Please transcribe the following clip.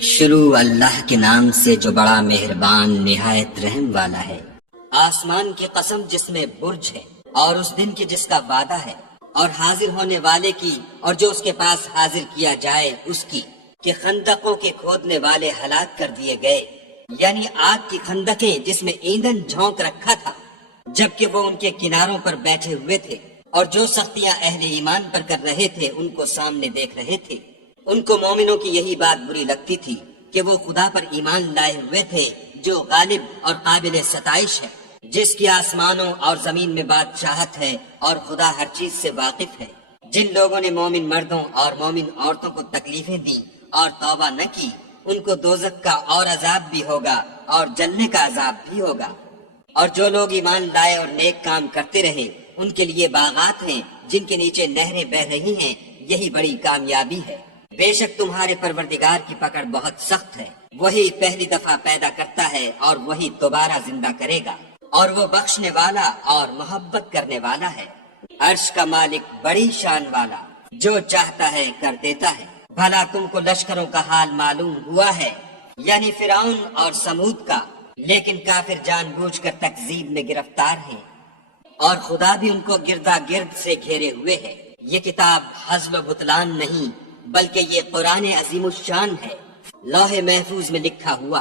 شروع اللہ کے نام سے جو بڑا مہربان نہایت رحم والا ہے۔ آسمان کی قسم جس میں برج ہے، اور اس دن کی جس کا وعدہ ہے، اور حاضر ہونے والے کی اور جو اس کے پاس حاضر کیا جائے اس کی، کہ خندقوں کے کھودنے والے ہلاک کر دیے گئے، یعنی آگ کی خندقیں جس میں ایندھن جھونک رکھا تھا جبکہ وہ ان کے کناروں پر بیٹھے ہوئے تھے، اور جو سختیاں اہل ایمان پر کر رہے تھے ان کو سامنے دیکھ رہے تھے۔ ان کو مومنوں کی یہی بات بری لگتی تھی کہ وہ خدا پر ایمان لائے ہوئے تھے جو غالب اور قابل ستائش ہے، جس کی آسمانوں اور زمین میں بادشاہت ہے، اور خدا ہر چیز سے واقف ہے۔ جن لوگوں نے مومن مردوں اور مومن عورتوں کو تکلیفیں دیں اور توبہ نہ کی، ان کو دوزخ کا اور عذاب بھی ہوگا اور جلنے کا عذاب بھی ہوگا۔ اور جو لوگ ایمان لائے اور نیک کام کرتے رہے ان کے لیے باغات ہیں جن کے نیچے نہریں بہ رہی ہیں، یہی بڑی کامیابی ہے۔ بے شک تمہارے پروردگار کی پکڑ بہت سخت ہے، وہی پہلی دفعہ پیدا کرتا ہے اور وہی دوبارہ زندہ کرے گا، اور وہ بخشنے والا اور محبت کرنے والا ہے۔ عرش کا مالک بڑی شان والا، جو چاہتا ہے کر دیتا ہے۔ بھلا تم کو لشکروں کا حال معلوم ہوا ہے، یعنی فرعون اور سمود کا، لیکن کافر جان بوجھ کر تکذیب میں گرفتار ہیں، اور خدا بھی ان کو گردا گرد سے گھیرے ہوئے ہے۔ یہ کتاب ہزل و بطلان نہیں بلکہ یہ قرآن عظیم الشان ہے، لوح محفوظ میں لکھا ہوا۔